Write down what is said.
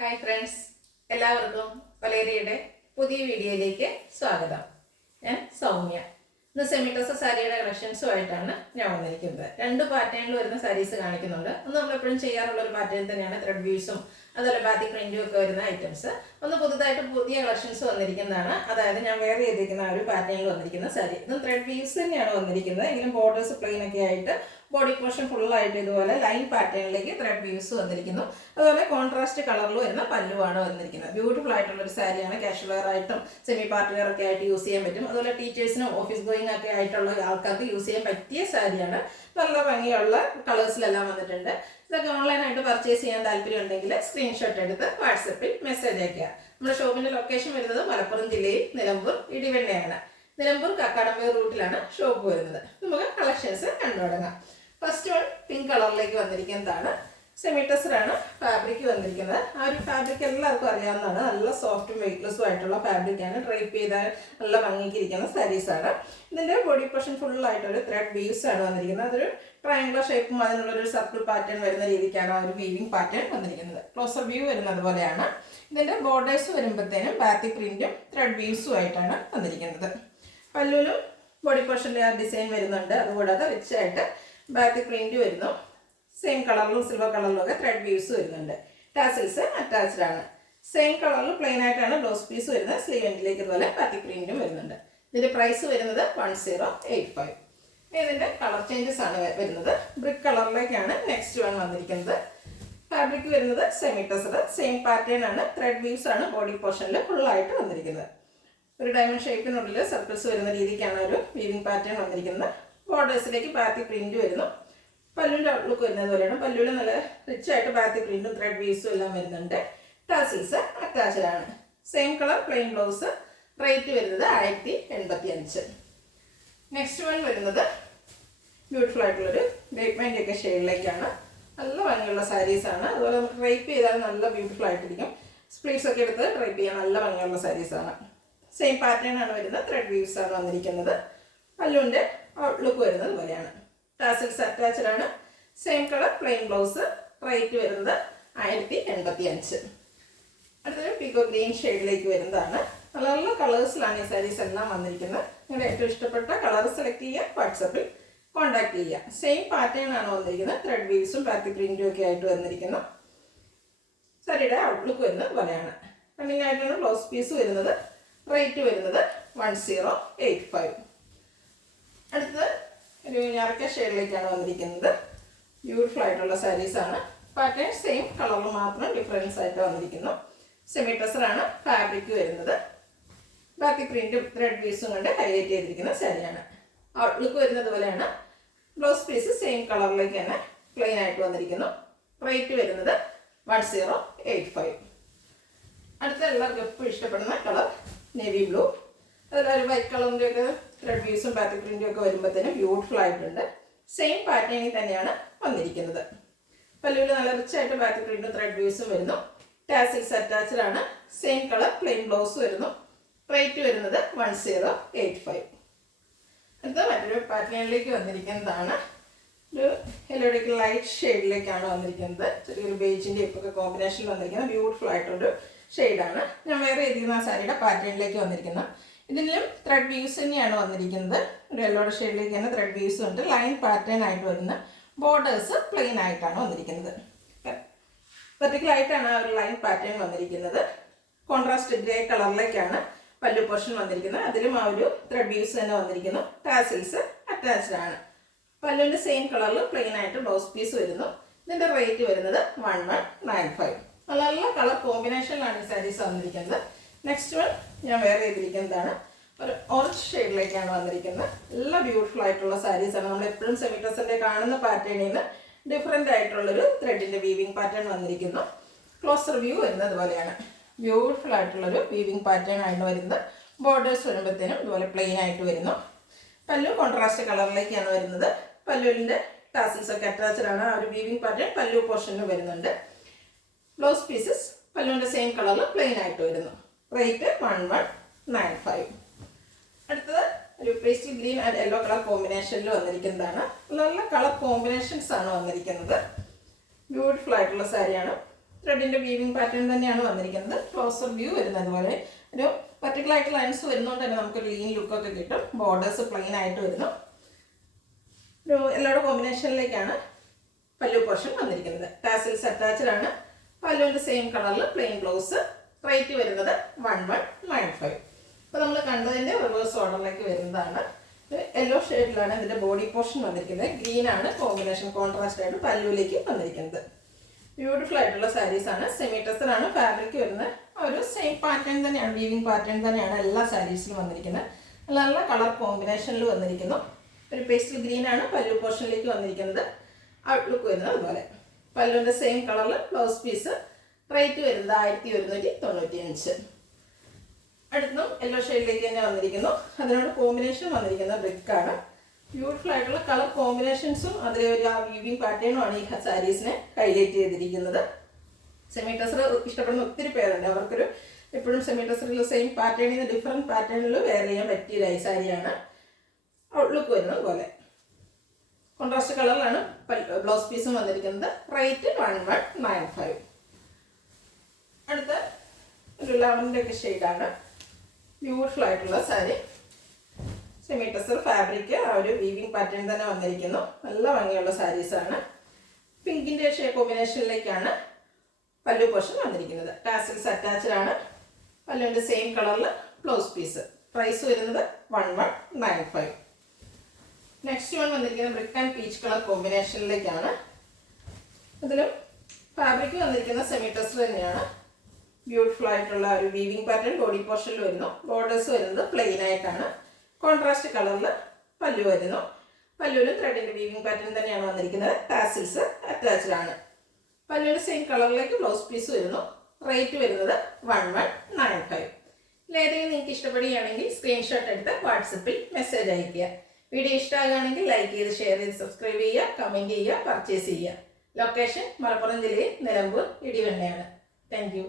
Hi friends, എല്ലാവർക്കും വലേരിയുടെ പുതിയ വീഡിയോയിലേക്ക് സ്വാഗതം. ഞാൻ സൗമ്യ. ഇന്ന് സെമി ടസർ സാരിയുടെ കളക്ഷൻസുമായിട്ടാണ് ഞാൻ വന്നിരിക്കുന്നത്. രണ്ട് പാറ്റേണിൽ വരുന്ന സാരീസ് കാണിക്കുന്നുണ്ട്. ഒന്ന് നമ്മളെപ്പോഴും ചെയ്യാറുള്ള ഒരു പാറ്റേൺ തന്നെയാണ്, ത്രെഡ് വ്യൂസും അതുപോലെ ബാത്തിക് പ്രിന്റും ഒക്കെ വരുന്ന ഐറ്റംസ്. ഒന്ന് പുതുതായിട്ട് പുതിയ കളക്ഷൻസ് വന്നിരിക്കുന്നതാണ്. അതായത് ഞാൻ വെയർ ചെയ്തിരിക്കുന്ന ആ ഒരു പാറ്റേണിൽ വന്നിരിക്കുന്ന സാരി. ഇത് ത്രെഡ് വ്യൂസ് തന്നെയാണ് വന്നിരിക്കുന്നത്. എങ്കിലും ബോർഡേഴ്സ് പ്ലെയിൻ ഒക്കെ ആയിട്ട് ബോഡി പോർഷൻ ഫുള്ളായിട്ട് ഇതുപോലെ ലൈൻ പാറ്റേണിലേക്ക് ത്രെഡ് വ്യൂസ് വന്നിരിക്കുന്നു. അതുപോലെ കോൺട്രാസ്റ്റ് കളറിൽ വരുന്ന പല്ലുവാണ് വന്നിരിക്കുന്നത്. ബ്യൂട്ടിഫുൾ ആയിട്ടുള്ള ഒരു സാരിയാണ്. കാഷ്വൽ വെയർ ആയിട്ടും സെമി പാർട്ടി വെയർ ഒക്കെ ആയിട്ട് യൂസ് ചെയ്യാൻ പറ്റും. അതുപോലെ ടീച്ചേഴ്സിനും ഓഫീസ് ഗോയിങ് ഒക്കെ ആയിട്ടുള്ള ആൾക്കാർക്ക് യൂസ് ചെയ്യാൻ പറ്റിയ സാരിയാണ്. നല്ല ഭംഗിയുള്ള കളേഴ്സിലെല്ലാം വന്നിട്ടുണ്ട്. ഇതൊക്കെ ഓൺലൈനായിട്ട് പർച്ചേസ് ചെയ്യാൻ താല്പര്യം ഉണ്ടെങ്കിൽ സ്ക്രീൻഷോട്ട് എടുത്ത് വാട്സപ്പിൽ മെസ്സേജ് അയക്കുക. നമ്മുടെ ഷോപ്പിന്റെ ലൊക്കേഷൻ വരുന്നത് മലപ്പുറം ജില്ലയിൽ നിലമ്പൂർ ഇടിവെണ്ണയാണ്. നിലമ്പൂർ കക്കാടംപേർ റൂട്ടിലാണ് ഷോപ്പ് വരുന്നത്. നമുക്ക് കളക്ഷൻസ് കണ്ടു തുടങ്ങാം. ഫസ്റ്റ് വൺ പിങ്ക് കളറിലേക്ക് വന്നിരിക്കുന്നതാണ്. സെമി ടസറാണ് ഫാബ്രിക് വന്നിരിക്കുന്നത്. ആ ഒരു ഫാബ്രിക് എല്ലാവർക്കും അറിയാവുന്നതാണ്. നല്ല സോഫ്റ്റും വെയ്റ്റ്ലെസ്സും ആയിട്ടുള്ള ഫാബ്രിക്കാണ്. ഡ്രൈപ്പ് ചെയ്താൽ നല്ല ഭംഗിക്കിരിക്കുന്ന സാരീസാണ്. ഇതിൻ്റെ ബോഡി പോർഷൻ ഫുള്ളായിട്ടൊരു ത്രെഡ് വീവ്സ് ആണ് വന്നിരിക്കുന്നത്. അതൊരു ട്രയാങ്കുലർ ഷേപ്പും അതിനുള്ളൊരു സർക്കിൾ പാറ്റേൺ വരുന്ന രീതിക്കാണ് ആ ഒരു വീവിംഗ് പാറ്റേൺ വന്നിരിക്കുന്നത്. ക്ലോസർ വ്യൂ വരുന്നത് പോലെയാണ്. ഇതിൻ്റെ ബോർഡേഴ്സ് വരുമ്പോഴത്തേനും ബാത്തിക് പ്രിന്റും ത്രെഡ് വീവ്സും ആയിട്ടാണ് വന്നിരിക്കുന്നത്. പല്ലുവിലും ബോഡി പോർഷൻ്റെ ആ ഡിസൈൻ വരുന്നുണ്ട്. അതുകൂടാതെ റിച്ച് ആയിട്ട് ബാത്തിക് പ്രിന്റ് വരുന്നു. സെയിം കളറിലും സിൽവർ കളറിലും ഒക്കെ ത്രെഡ് വ്യൂസ് വരുന്നുണ്ട്. ടാസിൽസ് അറ്റാച്ച്ഡ് ആണ്. സെയിം കളറിൽ പ്ലെയിൻ ആയിട്ടാണ് ബ്ലൗസ് പീസ് വരുന്നത്. സ്ലീവ് എൻഡിലേക്ക് ഇതുപോലെ ബാത്തിക് പ്രിന്റും വരുന്നുണ്ട്. ഇതിന്റെ പ്രൈസ് വരുന്നത് 1085. ഇതിന്റെ കളർ ചേഞ്ചസ് ആണ് വരുന്നത്. ബ്രിക്ക് കളറിലേക്കാണ് നെക്സ്റ്റ് വൺ വന്നിരിക്കുന്നത്. ഫാബ്രിക് വരുന്നത് സെമി ടസർ. സെയിം പാറ്റേൺ ആണ്. ത്രെഡ് വ്യൂസ് ആണ് ബോഡി പോർഷനിൽ ഫുള്ളായിട്ട് വന്നിരിക്കുന്നത്. ഒരു ഡയമണ്ട് ഷേപ്പിനുള്ളിൽ സർക്കിൾസ് വരുന്ന രീതിക്കാണ് ഒരു വീവിംഗ് പാറ്റേൺ വന്നിരിക്കുന്നത്. ബോർഡേഴ്സിലേക്ക് ബാത്തിക് പ്രിന്റ് വരുന്നു. പല്ലുവിൻ്റെ ഔട്ട്ലുക്ക് വരുന്നത് പോലെയാണ്. പല്ലുവിൽ നല്ല റിച്ച് ആയിട്ട് ബാത്തിക് പ്രിന്റും ത്രെഡ് വീവ്സും എല്ലാം വരുന്നുണ്ട്. ടാസിൽസ് അറ്റാച്ച്ഡ് ആണ്. Same colour plain blouse. Rate വരുന്നത് 1085. നെക്സ്റ്റ് വൺ വരുന്നത് ബ്യൂട്ടിഫുൾ ആയിട്ടുള്ളൊരു ഗ്രേപ്പ്മൈൻ്റെ ഒക്കെ ഷെയ്ഡിലേക്കാണ്. നല്ല ഭംഗിയുള്ള സാരീസാണ്. അതുപോലെ നമുക്ക് ഡ്രൈപ്പ് ചെയ്താൽ നല്ല ബ്യൂട്ടിഫുൾ ആയിട്ടിരിക്കും. സ്പ്ലീറ്റ്സ് ഒക്കെ എടുത്ത് ഡ്രൈപ്പ് ചെയ്യാൻ നല്ല ഭംഗിയുള്ള സാരീസാണ്. സെയിം പാറ്റേൺ ആണ് വരുന്നത്. ത്രെഡ് വീവ്സ് ആണ് വന്നിരിക്കുന്നത്. പല്ലുവിൻ്റെ ഔട്ട്ലുക്ക് വരുന്നത് പോലെയാണ്. ടാസിൽസ് അറ്റാച്ച്ഡ് ആണ്. Same colour plain blouse. Rate വരുന്നത് 1085. അടുത്തൊരു പീക്കോ ഗ്രീൻ ഷെയ്ഡിലേക്ക് വരുന്നതാണ്. നല്ല നല്ല കളേഴ്സിലാണ് ഈ സാരീസ് എല്ലാം വന്നിരിക്കുന്നത്. നിങ്ങളുടെ ഏറ്റവും ഇഷ്ടപ്പെട്ട കളർ സെലക്ട് ചെയ്യുക, വാട്സപ്പിൽ കോൺടാക്ട് ചെയ്യുക. സെയിം പാറ്റേൺ ആണ് വന്നിരിക്കുന്നത്. ത്രെഡ് വീവ്സും ബാത്തിക് പ്രിന്റും ഒക്കെ ആയിട്ട് വന്നിരിക്കുന്നു. സാരിയുടെ ഔട്ട്ലുക്ക് വരുന്നത് പോലെയാണ്. റണ്ണിങ് ആയിട്ടാണ് ബ്ലൗസ് പീസ് വരുന്നത്. റേറ്റ് വരുന്നത് 1085. അടുത്തത് ഒരു ഞാറക്ക ഷെയ്ഡിലേക്കാണ് വന്നിരിക്കുന്നത്. ബ്യൂട്ടിഫുൾ ആയിട്ടുള്ള സാരീസാണ്. പാറ്റേൺ സെയിം കളറിൽ മാത്രം ഡിഫറൻസ് ആയിട്ട് വന്നിരിക്കുന്നു. സെമി ടസറാണ് ഫാബ്രിക് വരുന്നത്. ബാത്തിക് പ്രിന്റും ത്രെഡ് പീസും കൊണ്ട് ഹൈലൈറ്റ് ചെയ്തിരിക്കുന്ന സാരിയാണ്. ഔട്ട്ലുക്ക് വരുന്നത് പോലെയാണ്. ബ്ലൗസ് പീസ് സെയിം കളറിലേക്ക് തന്നെ പ്ലെയിൻ ആയിട്ട് വന്നിരിക്കുന്നു. റേറ്റ് വരുന്നത് 1085. അടുത്ത എല്ലാവർക്കും എപ്പോഴും ഇഷ്ടപ്പെടുന്ന കളർ നേവി ബ്ലൂ. അതിലൊരു വൈറ്റ് കളറിൻ്റെ ഒക്കെ ത്രെഡ് വ്യൂസും ബാത്തിക് പ്രിന്റും ഒക്കെ വരുമ്പോഴത്തേനും ബ്യൂട്ടിഫുൾ ആയിട്ടുണ്ട്. സെയിം പാറ്റേണിൽ തന്നെയാണ് വന്നിരിക്കുന്നത്. പല്ലുവിൽ നല്ല റിച്ചായിട്ട് ബാത്തിക് പ്രിന്റും ത്രെഡ് വ്യൂസും വരുന്നു. ടാസിൽസ് അറ്റാച്ച്ഡ് ആണ്. സെയിം കളർ പ്ലെയിൻ ബ്ലൗസ് വരുന്നു. റേറ്റ് വരുന്നത് 1085. അടുത്ത മറ്റൊരു പാറ്റേണിലേക്ക് വന്നിരിക്കുന്നതാണ്. ഒരു യെല്ലോഡിക്ക് ലൈറ്റ് ഷെയ്ഡിലേക്കാണ് വന്നിരിക്കുന്നത്. ചെറിയൊരു ബേജിൻ്റെ ഇപ്പൊക്കെ കോമ്പിനേഷനിൽ വന്നിരിക്കുന്ന ബ്യൂട്ടിഫുൾ ആയിട്ടൊരു ഷെയ്ഡാണ്. ഞാൻ വേറെ ചെയ്തിരുന്ന സാരിയുടെ പാറ്റേണിലേക്ക് വന്നിരിക്കുന്നത്. ഇതിലും ത്രെഡ് വ്യൂസ് തന്നെയാണ് വന്നിരിക്കുന്നത്. ഒരു യെല്ലോയുടെ ഷെയ്ഡിലേക്ക് തന്നെ ത്രെഡ് വ്യൂസ് ഉണ്ട്. ലൈൻ പാറ്റേൺ ആയിട്ട് വരുന്ന ബോർഡേഴ്സ് പ്ലെയിൻ ആയിട്ടാണ് വന്നിരിക്കുന്നത്. വെർട്ടിക്കലായിട്ടാണ് ആ ഒരു ലൈൻ പാറ്റേൺ വന്നിരിക്കുന്നത്. കോൺട്രാസ്റ്റ് ഗ്രേ കളറിലേക്കാണ് പല്ലു പോർഷൻ വന്നിരിക്കുന്നത്. അതിലും ആ ഒരു ത്രെഡ് വ്യൂസ് തന്നെ വന്നിരിക്കുന്നു. ടാസിൽസ് അറ്റാച്ച്ഡ് ആണ്. പല്ലുവിൻ്റെ സെയിം കളറിൽ പ്ലെയിൻ ആയിട്ട് ബ്ലൗസ് പീസ് വരുന്നു. ഇതിൻ്റെ റേറ്റ് വരുന്നത് 1195. നല്ല നല്ല കളർ കോമ്പിനേഷനിലാണ് ഈ സാരീസ് വന്നിരിക്കുന്നത്. നെക്സ്റ്റ് വൺ ഞാൻ വേറെ ചെയ്തിരിക്കുന്നതാണ്. ഒരു ഓറഞ്ച് ഷെയ്ഡിലേക്കാണ് വന്നിരിക്കുന്നത്. എല്ലാ ബ്യൂട്ടിഫുൾ ആയിട്ടുള്ള സാരീസാണ്. നമ്മൾ എപ്പോഴും സെമി ടസറിൻ്റെ കാണുന്ന പാറ്റേണിൽ നിന്ന് ഡിഫറെൻ്റ് ആയിട്ടുള്ളൊരു ത്രെഡിൻ്റെ വീവിംഗ് പാറ്റേൺ വന്നിരിക്കുന്നു. ക്ലോസർ വ്യൂ വരുന്നത് പോലെയാണ്. ബ്യൂട്ടിഫുൾ ആയിട്ടുള്ളൊരു വീവിംഗ് പാറ്റേൺ ആയിട്ട് വരുന്നത്. ബോർഡേഴ്സ് വരുമ്പോഴത്തേനും ഇതുപോലെ പ്ലെയിൻ ആയിട്ട് വരുന്നു. പല്ലു കോൺട്രാസ്റ്റ് കളറിലേക്കാണ് വരുന്നത്. പല്ലുവിൻ്റെ ടാസിൽസ് ഒക്കെ അറ്റാച്ച്ഡ് ആണ്. ആ ഒരു വീവിംഗ് പാറ്റേൺ പല്ലു പോർഷനിൽ വരുന്നുണ്ട്. ബ്ലൗസ് പീസസ് പല്ലുവിൻ്റെ സെയിം കളറിൽ പ്ലെയിൻ ആയിട്ട് വരുന്നു. റേറ്റ് 1195. അടുത്തത് ഒരു pastel green and yellow colour കോമ്പിനേഷനിൽ വന്നിരിക്കുന്നതാണ്. നല്ല കളർ കോമ്പിനേഷൻസ് ആണ് വന്നിരിക്കുന്നത്. ബ്യൂട്ടിഫുൾ ആയിട്ടുള്ള സാരിയാണ്. ത്രെഡിൻ്റെ വീവിങ് പാറ്റേൺ തന്നെയാണ് വന്നിരിക്കുന്നത്. ക്ലോസർ വ്യൂ വരുന്നത് പോലെ ഒരു പർട്ടിക്കുലർ ലൈൻസ് വരുന്നതുകൊണ്ട് തന്നെ നമുക്ക് ലീൻ ലുക്കൊക്കെ കിട്ടും. ബോർഡേഴ്സ് പ്ലെയിൻ ആയിട്ട് വരുന്നു. ഒരു യെല്ലോയുടെ കോമ്പിനേഷനിലേക്കാണ് പല്ലു പോർഷൻ വന്നിരിക്കുന്നത്. ടാസിൽസ് അറ്റാച്ച്ഡ് ആണ്. പല്ലുവിൻ്റെ സെയിം കളറിൽ പ്ലെയിൻ ബ്ലൗസ്. റേറ്റ് വരുന്നത് 1195. അപ്പോൾ നമ്മൾ കണ്ടതിൻ്റെ റിവേഴ്സ് ഓർഡറിലേക്ക് വരുന്നതാണ്. യെല്ലോ ഷെയ്ഡിലാണ് ഇതിൻ്റെ ബോഡി പോർഷൻ വന്നിരിക്കുന്നത്. ഗ്രീനാണ് കോമ്പിനേഷൻ, കോൺട്രാസ്റ്റ് ആയിട്ട് പല്ലുവിലേക്ക് വന്നിരിക്കുന്നത്. ബ്യൂട്ടിഫുൾ ആയിട്ടുള്ള സാരീസാണ്. സെമി ടെസറാണ് ഫാബ്രിക് വരുന്നത്. ഒരു സെയിം പാറ്റേൺ തന്നെയാണ്, വീവിങ് പാറ്റേൺ തന്നെയാണ് എല്ലാ സാരീസിലും വന്നിരിക്കുന്നത്. നല്ല നല്ല കളർ കോമ്പിനേഷനിൽ വന്നിരിക്കുന്നു. ഒരു പേസ്റ്റൽ ഗ്രീനാണ് പല്ലു പോർഷനിലേക്ക് വന്നിരിക്കുന്നത്. ഔട്ട്ലുക്ക് വരുന്നത് അതുപോലെ. പല്ലുവിൻ്റെ സെയിം കളറിൽ ബ്ലൗസ് പീസ്. റേറ്റ് വരുന്നത് 1195. അടുത്തും യെല്ലോ ഷെയ്ഡിലേക്ക് തന്നെ വന്നിരിക്കുന്നു. അതിനോട് കോമ്പിനേഷൻ വന്നിരിക്കുന്നത് ബ്രിക്കാണ്. ബ്യൂട്ടിഫുൾ ആയിട്ടുള്ള കളർ കോമ്പിനേഷൻസും അതിലെ ഒരു ആ വീവിങ് പാറ്റേണുമാണ് ഈ സാരീസിനെ ഹൈലൈറ്റ് ചെയ്തിരിക്കുന്നത്. സെമി ടെസർ ഇഷ്ടപ്പെടുന്ന ഒത്തിരി പേരുണ്ട്. അവർക്കൊരു എപ്പോഴും സെമി ടെസറിൽ സെയിം പാറ്റേണിൽ നിന്ന് ഡിഫറെൻറ്റ് പാറ്റേണിൽ വെയർ ചെയ്യാൻ പറ്റിയ സാരിയാണ്. ഔട്ട്ലുക്ക് വരുന്നത് പോലെ. കോൺട്രാസ്റ്റ് കളറിലാണ് ബ്ലൗസ് പീസും വന്നിരിക്കുന്നത്. റേറ്റ് 1195. അടുത്ത ഒരു ലെവൻ്റെ ഒക്കെ ഷെയ്ഡാണ്. ബ്യൂട്ടിഫുൾ ആയിട്ടുള്ള സാരി. സെമി ടെസർ ഫാബ്രിക്, ആ ഒരു വീവിങ് പാറ്റേൺ തന്നെ വന്നിരിക്കുന്നു. നല്ല ഭംഗിയുള്ള സാരീസാണ്. പിങ്കിൻ്റെ കോമ്പിനേഷനിലേക്കാണ് പല്ലു പോർഷൻ വന്നിരിക്കുന്നത്. ടാസിൽസ് അറ്റാച്ച്ഡ് ആണ്. പല്ലുവിൻ്റെ സെയിം കളറിൽ ബ്ലൗസ് പീസ്. പ്രൈസ് വരുന്നത് 1195. നെക്സ്റ്റ് വൺ വന്നിരിക്കുന്നത് ബ്രിക്ക് ആൻഡ് പീച്ച് കളർ കോമ്പിനേഷനിലേക്കാണ്. ഇതിലും ഫാബ്രിക് വന്നിരിക്കുന്ന സെമി ടെസർ തന്നെയാണ്. ബ്യൂട്ടിഫുൾ ആയിട്ടുള്ള ഒരു വീവിങ് പാറ്റേൺ ബോഡി പോർഷനിൽ വരുന്നു. ബോർഡേഴ്സ് വരുന്നത് പ്ലെയിൻ ആയിട്ടാണ്. കോൺട്രാസ്റ്റ് കളറിൽ പല്ലു വരുന്നു. പല്ലുവിലും ത്രെഡിൻ്റെ വീവിങ് പാറ്റേൺ തന്നെയാണ് വന്നിരിക്കുന്നത്. ടാസിൽസ് അറ്റാച്ച്ഡ് ആണ്. പല്ലുവിൻ്റെ സെയിം കളറിലേക്ക് ബ്ലൗസ് പീസ് വരുന്നു. റേറ്റ് വരുന്നത് 1195. ഇതിലേതെങ്കിലും നിങ്ങൾക്ക് ഇഷ്ടപ്പെടുകയാണെങ്കിൽ സ്ക്രീൻഷോട്ട് എടുത്ത് വാട്സപ്പിൽ മെസ്സേജ് അയയ്ക്കുക. വീഡിയോ ഇഷ്ടമാകുകയാണെങ്കിൽ ലൈക്ക് ചെയ്ത്, ഷെയർ ചെയ്ത്, സബ്സ്ക്രൈബ് ചെയ്യുക, കമൻറ്റ് ചെയ്യുക, പർച്ചേസ് ചെയ്യുക. ലൊക്കേഷൻ മലപ്പുറം ജില്ലയിൽ നിലമ്പൂർ ഇടിവണ്ണയാണ്. Thank you.